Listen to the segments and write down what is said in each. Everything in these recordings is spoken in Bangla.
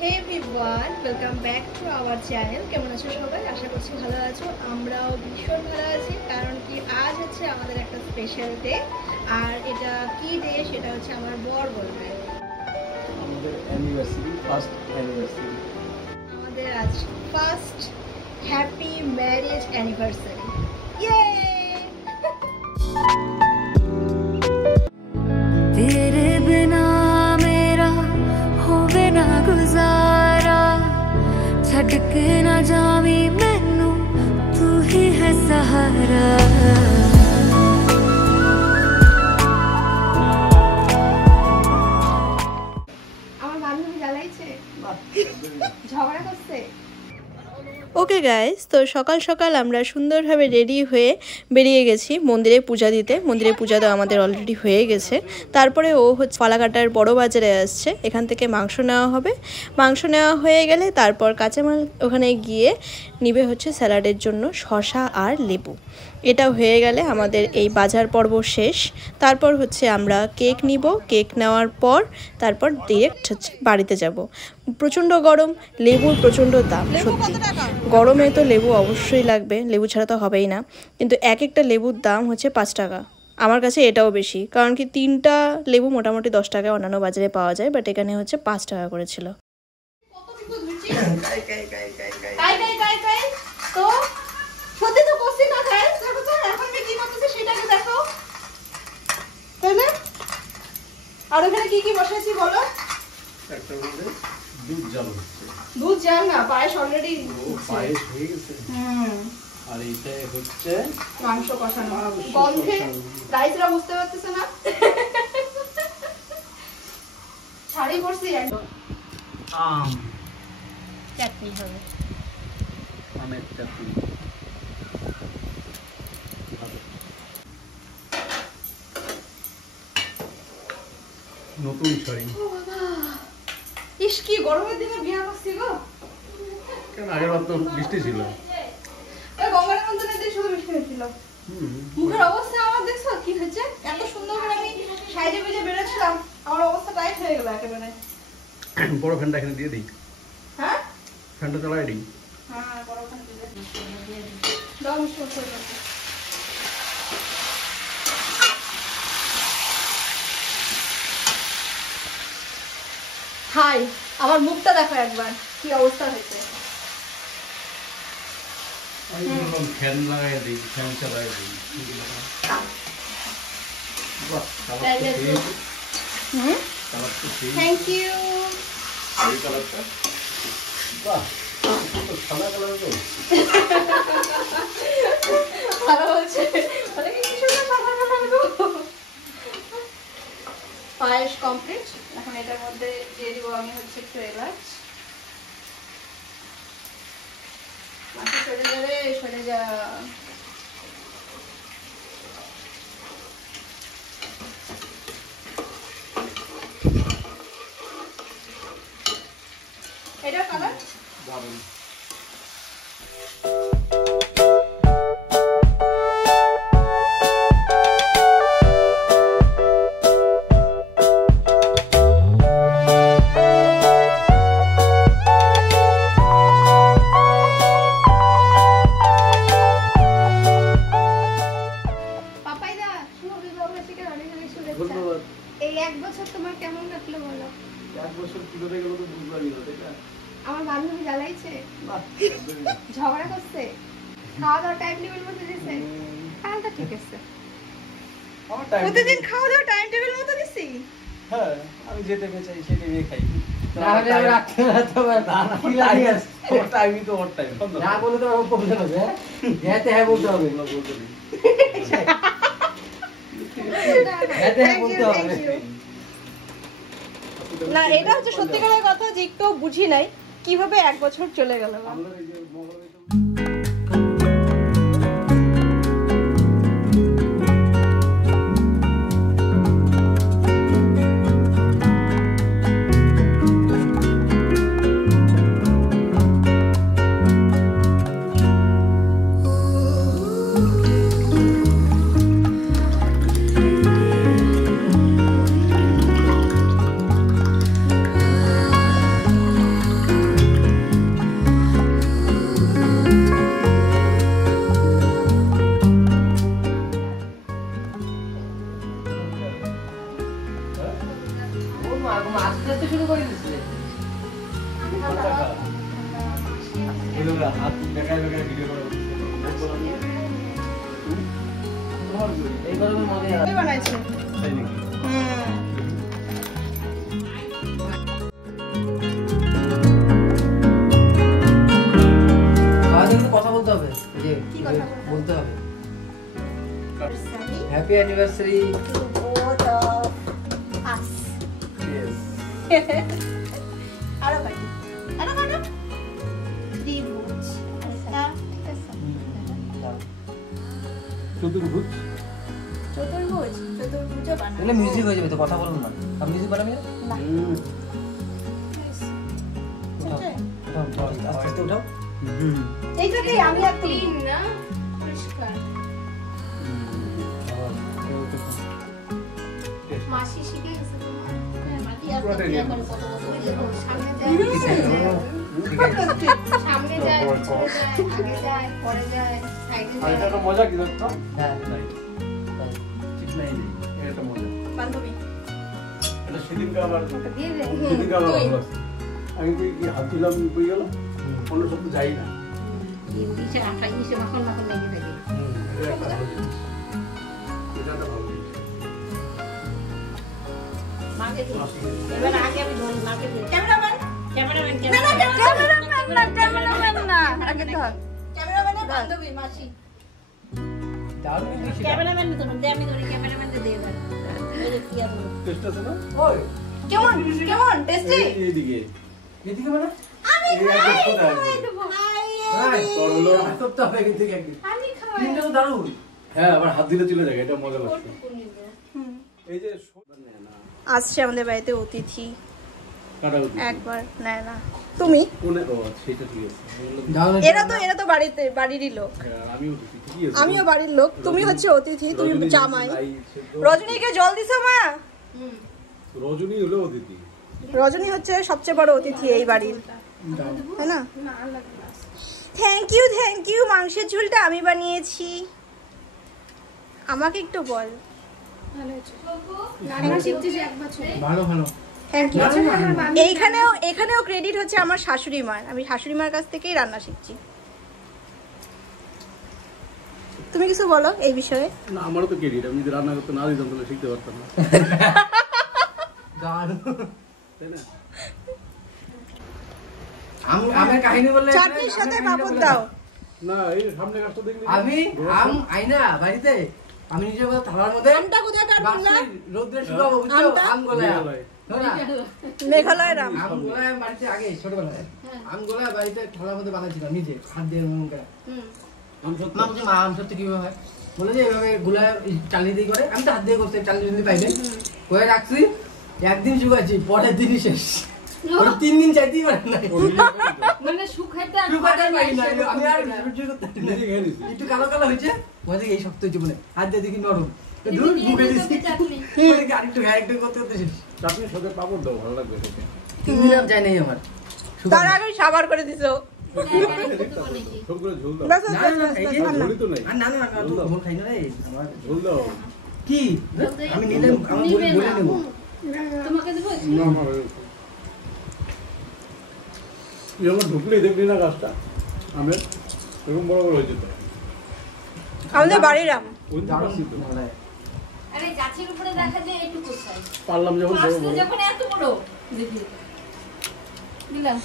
Hey everyone, welcome back to our channel. কেমন আছো সবাই? আশা করছি ভালো আছো। আমরাও ভীষণ ভালো আছি, কারণ কি আজ হচ্ছে আমাদের একটা স্পেশাল ডে। আর এটা কি ডে সেটা হচ্ছে আমার বর বলবে। আমাদের অ্যানিভার্সারি, ফার্স্ট অ্যানিভার্সারি। আমাদের আজ ফার্স্ট হ্যাপি ম্যারেজ অ্যানিভার্সারি। ইয়ে! तेरे बिना मेरा होवे ना गुजारा छड़ के ना जावी मैनू तू ही है सहारा আমার বান্ধবী জ্বালাইছে, ঝগড়া করছে। ওকে গাইস, তো সকাল সকাল আমরা সুন্দরভাবে রেডি হয়ে বেরিয়ে গেছি মন্দিরে পূজা দিতে। মন্দিরে পূজা তো আমাদের অলরেডি হয়ে গেছে। তারপরে ও হচ্ছে ফালাকাটার বড় বাজারে আসছে, এখান থেকে মাংস নেওয়া হবে। মাংস নেওয়া হয়ে গেলে তারপর কাঁচামাল ওখানে গিয়ে নিবে হচ্ছে স্যালাডের জন্য শসা আর লেবু। এটা হয়ে গেলে আমাদের এই বাজার পর্ব শেষ। তারপর হচ্ছে আমরা কেক নিব। কেক নেওয়ার পর তারপর ডিরেক্ট হচ্ছে বাড়িতে যাব। প্রচণ্ড গরম, লেবুর প্রচণ্ড দাম। সত্যি গরমে তো লেবু অবশ্যই লাগবে, লেবু ছাড়া তো হবেই না। কিন্তু এক একটা লেবুর দাম হচ্ছে 5 টাকা। আমার কাছে এটাও বেশি, কারণ কি 3টা লেবু মোটামুটি 10 টাকায় অন্যান্য বাজারে পাওয়া যায়, বাট এখানে হচ্ছে 5 টাকা করেছিল। তো সত্যি তো করছি না গাইস, দেখো তো এখন কি করতেছে সেটাকে দেখো, তাই না? আর ওখানে কি কি বসাইছি বলো? একটা মধ্যে দুধ জাল হচ্ছে। দুধ জাল না, পায়েস অলরেডি পায়েস হয়ে গেছে। আর এইটা হচ্ছে মাংস কষানো। গন্ধে গাইসরা বুঝতে পারতেছে না, শাড়ি পরছি একদম। আম চাটনি হবে, আমের চাটনি। নতুন শাড়ি। ইস কি গরমের দিনে বিয়ে করছি গো। কেন আগের বার তো বৃষ্টি ছিল। ওই গঙ্গার মন্দিরের দিন শুধু বৃষ্টি হয়েছিল। মুখের অবস্থা আমার দেখছো কি হয়েছে? এত সুন্দর করে আমি সাইডে বেজে বেরোচ্ছিলাম, আমার অবস্থা টাইট হয়ে গেল একেবারে। বড় ফ্যানটা এখানে দিয়ে দিই। হ্যাঁ ফ্যানটা চালাই দিই। হ্যাঁ, বড় ফ্যান দিয়ে দাও। মিষ্টি করে দাও। হাই, আমার মুখটা দেখো একবার কি অবস্থা হয়েছে। আমি বললাম ফ্যান লাগাই দিই, ফ্যান চালাই দিই। বাহ, কালার তো সেই। কালার তো সেই। Thank you. এই কালারটা বাহ, তো সাদা কালার তো। ভালো হচ্ছে, মানে কি সুন্দর সাদা কালার গো। পায়েস কমপ্লিট। এখন এটার মধ্যে দিয়ে দিব আমি হচ্ছে একটু এলাচ। মাথা সরে যাবে, সরে যা। এটা কালার দারুণ। পাপাইদা, শুভ বিবাহ বার্ষিকীর অনেক অনেক শুভেচ্ছা। ধন্যবাদ। এই 1 বছর তোমার কেমন কাটলো বলো? 1 বছর কিভাবে গেল তো বুঝবারই না, তাই না? আমার বান্ধবী জ্বালাইছে, বাহ, ঝগড়া করছে, খাওয়া দাওয়া টাইম টেবিল মতো দিছে। খাওয়াটা ঠিক আছে, আমার টাইম। প্রতিদিন খাওয়া দাওয়া টাইম টেবিল মতো দিছি। হ্যাঁ, আমি যেটা চাই সেটা নিয়ে খাই। তাহলে আমি রাখতে না তোমার কি লাগে আমার টাইমই তো ওর টাইম। না বলে তো আমার প্রবলেম আছে। যেতে হ্যাঁ বলতে হবে। বলতে দিই। এতে Thank বলতে you, হবে। thank you. না, এটা হচ্ছে সত্যিকারের কথা যে একটু বুঝি নাই কিভাবে 1 বছর চলে গেল। আমাদের এই যে মহলে তো শুরু করে দিচ্ছে। হাত দেখায় দেখায় ভিডিও করা এই গরমে মজা কে বানাইছে? তাই নাকি? খাওয়া দাওয়া কথা বলতে হবে, এই যে কি কথা বলতে হবে। Sorry. Happy anniversary. To both of us. Yes. আরো বাকি। আরো বাকি। ত্রিভুজ। আচ্ছা, ঠিক আছে। চতুর্ভুজ চতুর্ভুজ। চতুর্ভুজও বানানো। এগুলো মিউজিক হয়ে যাবে তো, কথা বলুন না। আর মিউজিক বানাবি না? না। উঠাও, আস্তে আস্তে উঠাও। এইটাকেই আমি আর ক্লিন না পরিষ্কার। মাসি শিখে গেছে তোমার। হ্যাঁ, মাটি আর পুরোটাই ইয়া নিয়ে করে কত কত করে দেখো, সামনে ঠিক আছে। যায় সামনে যায় পিছনে যায় আগে যায় পরে যায় সাইডে আর এটা যায়। একটা মজা কি জানো? হ্যাঁ, নাই ঠিক নাই নেই, এটা একটা মজা। বান্ধবী এটা সেদিনকে আবার ওটা দিয়ে দে। সেদিনকে আবার তুই। ভালো আছে। আমি কি হাত দিলাম বই গেল, অন্য সব তো যাই না। ইংলিশে আটা ইংলিশে মাখন মাখন লেগে থাকে। এটা একটা ভালো জিনিস। এটা একটা ভালো জিনিস। মাকে দিই। এবার আগে আমি ধরি মাকে দিই। ক্যামেরাম্যান আগে ধর ক্যামেরাম্যানের বান্ধবী মাসি। দারুণ কিন্তু সেটা। ক্যামেরাম্যান তো দে আমি ধরি ক্যামেরাম্যানকে দিয়ে দাও। এই যে কি আছে? টেস্ট আছে না? ওই, কেমন কেমন টেস্টি? এইদিকে এদিকে মানে? আমি এই খাই একদম সোজা খাই একদম। দেবো। হ্যাঁ, তোর হলো বাস্তব তো হবে কিন্তু একদিন। আমি খাই। তিনটা তো দারুণ। হ্যাঁ, আবার হাত দিলে চলে যায়, এটা মজা লাগছে। এই যে না আসছে আমাদের বাড়িতে অতিথি কাটা উচিত। একবার নেয় না তুমি কোনে ও সেটা ঠিক আছে। দারুণ। এরা তো বাড়িরই লোক হ্যাঁ, আমিও উঠেছি, ঠিকই আছে। আমিও বাড়ির লোক তুমি হচ্ছে অতিথি তুমি রজনী জামাই লাই সেদ্ধ। রজনীকে জল দিছো মা রজনী হলো অতিথি। রজনী হচ্ছে সবচেয়ে বড় অতিথি এই বাড়ির তাই না থ্যাংক ইউ মাংসের ঝোলটা আমি বানিয়েছি আমাকে একটু বল রান্না শিখছিস এক বছর। ভালো ভালো। থ্যাংক ইউ না, না, না। এইখানেও ক্রেডিট হচ্ছে আমার শাশুড়ি মার আমি শাশুড়ি মার কাছ থেকেই রান্না শিখছি তুমি কিছু বলো এই বিষয়ে না, আমারও তো ক্রেডিট, আমি যদি রান্না করতে না দিতাম তাহলে শিখতে পারতাম না, দারুণ। তাই না? আমের কাহিনী বললে চাটনির সাথে পাপড় দাও না, এই সামনে গাছটা দেখলি? আমি আম আইনা বাড়িতে আমি নিজের মতো থালার মধ্যে আমটা কোথাকার বললাম রোদ্রে শুকাবো, বুঝছো? আমটা? আম গোলায় মেঘালয়। মেঘালয়ের আম আম গোলায় আমি বাড়িতে আগে ছোটবেলায় আম গোলায় বাড়িতে থালার মধ্যে বানাচ্ছিলাম নিজে হাত দিয়ে এরকম করে। আম সত্য। মা বলছে মা আম সত্যি কিভাবে হয় বলে যে এইভাবে গোলায় চালিয়ে দিয়ে করে আমি তো হাত দিয়ে করতে চালিয়ে দিতে পাইবে করে রাখছি একদিন শুকাচ্ছি পরের দিনই শেষ ওর 3 দিন চাইতেই পারে না মানে শুকাইতে আর শুকাতে পারি না আমি আর সহ্য করতে পারি না। নিজে খেয়ে নিছি। একটু কালো কালো হয়েছে বলে এই শক্ত হয়েছে বলে হাত দিয়ে দেখি নরম দূর বুকে দিছি বলে কি আরেকটু ঘায় একটু করতে করতে শেষ চাটনির সাথে পাপড় দাও, ভালো লাগবে খেতে। 3 দিন আমি চাই নাই আমার তার আগে সাবার করে দিছো সব করে ঝোল দাও। বাস না না না এই যে ঝোলই তো নাই। আর না না না তো ভোর খাই না রে আমার ঝোল দাও। কি আমি নিলে আমার বলে নেব তোমাকে দেবো না, আমার হয়ে গেছে। তুই আমার ঢুকলেই দেখলি না গাছটা আমের এরকম বড় বড় হয়েছে তো। আমাদের বাড়ির আম ওই তো দারুণ পারছি তো। মজায়। আরে গাছের উপরে দেখা যায় একটু কোথায় পারলাম যখন বড় পাঁচটা বড়। যখন এত বড় দেখি দিলাম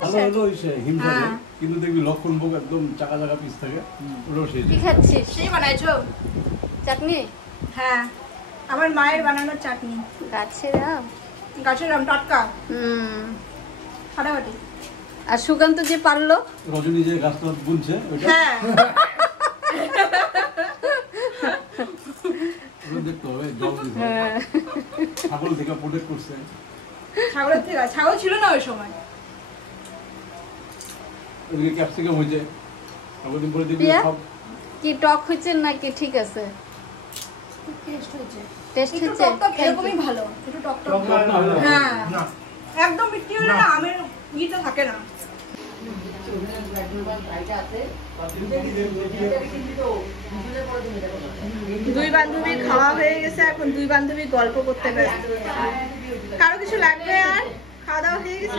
ভালো হলো ওই সে হিমসাগর, কিন্তু দেখবি লক্ষণ ভোগ একদম চাকা চাকা পিস থাকে, ওটাও সেই কি খাচ্ছিস সেই বানাইছো চাটনি হ্যাঁ আমার মায়ের বানানো চাটনি গাছের আম গাছের আম টাটকা ফাটাফাটি আর সুকান্ত যে পারলো রজনী যে গাছটা বুনছে ওইটা হ্যাঁ ওটা দেখতে হবে, জল দিতে হবে। ছাগল থেকে প্রোটেক্ট করছে। ছাগলের থেকে ছাগল ছিল না ওই সময় ওদিকে ক্যাপসিকাম হয়েছে, কতদিন পরে দেখবি প্রিয়া? সব কি টক হচ্ছে নাকি ঠিক আছে টেস্ট হয়েছে টেস্ট একটু হচ্ছে টক টক এরকমই ভালো একটু টক টক টক না হলে হ্যাঁ না একদম মিষ্টি হলে না আমের ইটা থাকে না দুই বান্ধবীর খাওয়া হয়ে গেছে, এখন দুই বান্ধবী গল্প করতে ব্যস্ত। কারো কিছু লাগবে? আর খাওয়া দাওয়া হয়ে গেছে?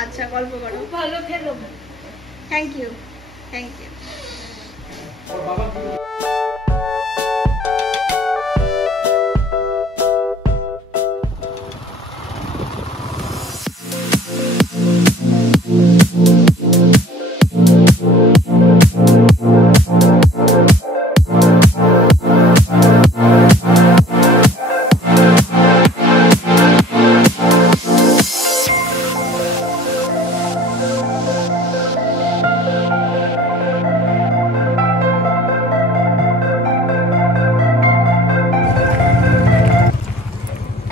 আচ্ছা, গল্প করো। ভালো খেলো। Thank you, thank you.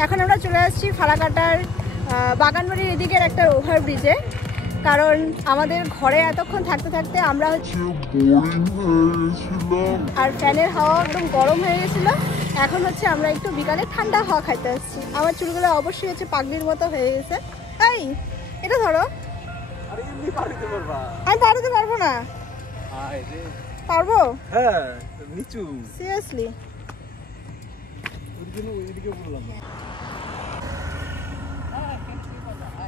এখন আমরা চলে আসছি ফালাকাটার বাগানবাড়ির এদিকের একটা ওভারব্রিজে, কারণ আমাদের ঘরে এতক্ষণ থাকতে থাকতে আমরা হচ্ছে আর ফ্যানের হাওয়া একদম গরম হয়ে গেছিলো। এখন হচ্ছে আমরা একটু বিকালে ঠান্ডা হাওয়া খাইতে আসছি। আমার চুলগুলো অবশ্যই হচ্ছে পাগলির মতো হয়ে গেছে। এই এটা ধরো। আমি পারতে পারবো না। পারবো? হ্যাঁ, নিচু। সিরিয়াসলি?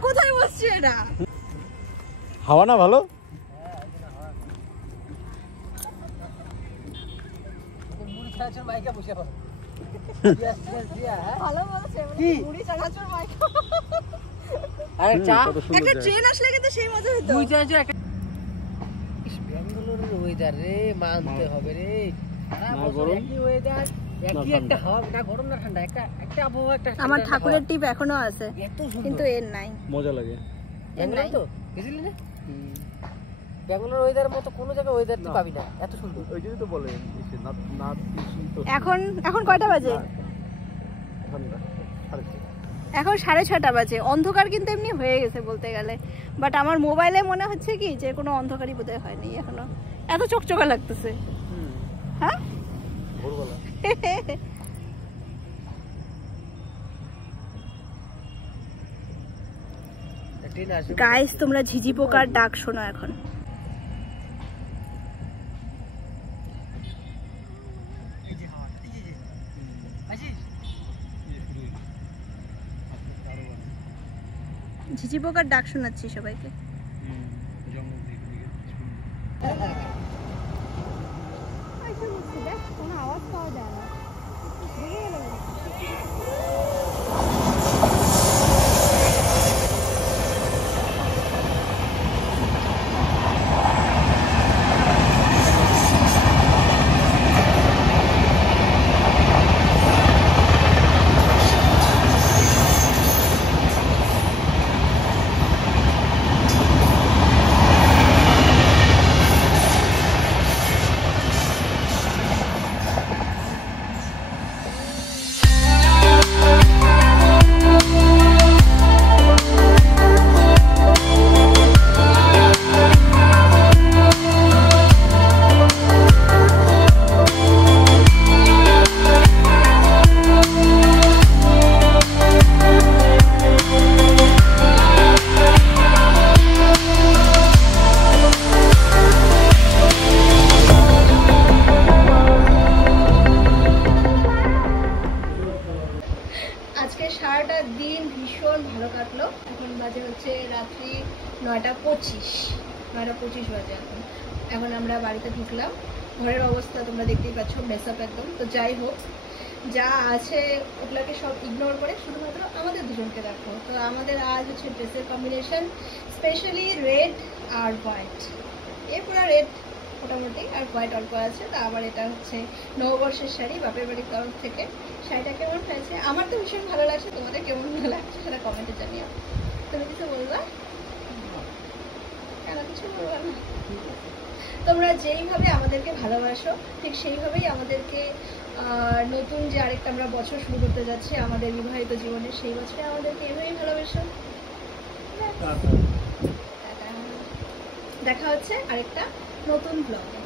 কোথায় বসছে এটা? হাওয়া না ভালো? ভালো বলছে, মুড়ি চানাচুর মাইক। আরে চা একটা ট্রেন আসলে কিন্তু সেই মজা হতো। মুড়ি চানাচুর একটা ব্যাঙ্গালোরের ওয়েদার রে, মানতে হবে রে। সারা বছর একই ওয়েদার, একই একটা হাওয়া, না গরম না ঠান্ডা, একটা আবহাওয়া, একটা আমার ঠাকুরের টিপ এখনো আছে, এত সুন্দর। কিন্তু এর নাই। মজা লাগে। ব্যাঙ্গালোর তো গেছিলি না? ব্যাঙ্গালোর ওয়েদার মতো কোনো জায়গায় ওয়েদার তুই পাবি না, এত সুন্দর। ওই জন্যই তো বলে এখন কয়টা বাজে? এখন 6:30 বাজে। অন্ধকার কিন্তু এমনি হয়ে গেছে বলতে গেলে, বাট আমার মোবাইলে মনে হচ্ছে কি যে কোনো অন্ধকারই বোধহয় হয়নি এখনো, এত চকচকা লাগতেছে। হ্যাঁ, গাইস তোমরা ঝিঝি পোকার ডাক শোনো এখন। ঝিঝি পোকার ডাক শোনাচ্ছি সবাইকে। কোনো আওয়াজ পাওয়া যায় না। সারাটা দিন ভীষণ ভালো কাটলো। এখন বাজে হচ্ছে রাত্রি 9:25 বাজে। এখন আমরা বাড়িতে ঢুকলাম। ঘরের অবস্থা তোমরা দেখতেই পাচ্ছ, মেসআপ একদম। তো যাই হোক, যা আছে ওগুলোকে সব ইগনোর করে শুধুমাত্র আমাদের দুজনকে দেখো। তো আমাদের আজ হচ্ছে ড্রেসের কম্বিনেশন স্পেশালি রেড আর হোয়াইট। এর পুরো রেড মোটামুটি, আর হোয়াইট অল্প আছে। তা আবার এটা হচ্ছে নববর্ষের শাড়ি বাপের বাড়ির তরফ থেকে। শাড়িটা কেমন হয়েছে? আমার তো ভীষণ ভালো লাগছে, তোমাদের কেমন ভালো লাগছে সেটা কমেন্টে জানিও। তুমি কিছু বলবা? কেন কিছু বলবা না? তোমরা যেইভাবে আমাদেরকে ভালোবাসো ঠিক সেইভাবেই আমাদেরকে নতুন যে আরেকটা আমরা বছর শুরু করতে যাচ্ছি আমাদের বিবাহিত জীবনে, সেই বছরে আমাদেরকে এভাবেই ভালোবাসো। দেখা হচ্ছে আরেকটা নতুন ব্লগে।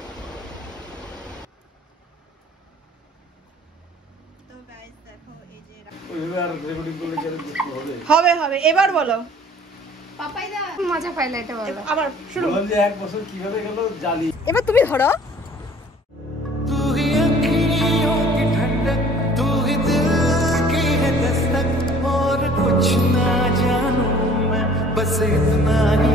হবে হবে এবার বলো। পাপাই দা মজা পাইলে এটা বলো। আবার শুরু। বললাম যে 1 বছর কিভাবে গেল জানি। এবার তুমি ধরো। तू ही अखियों की ठंडक, तू ही दिल की है दस्तक, और कुछ ना जानूं मैं, बस इतना ही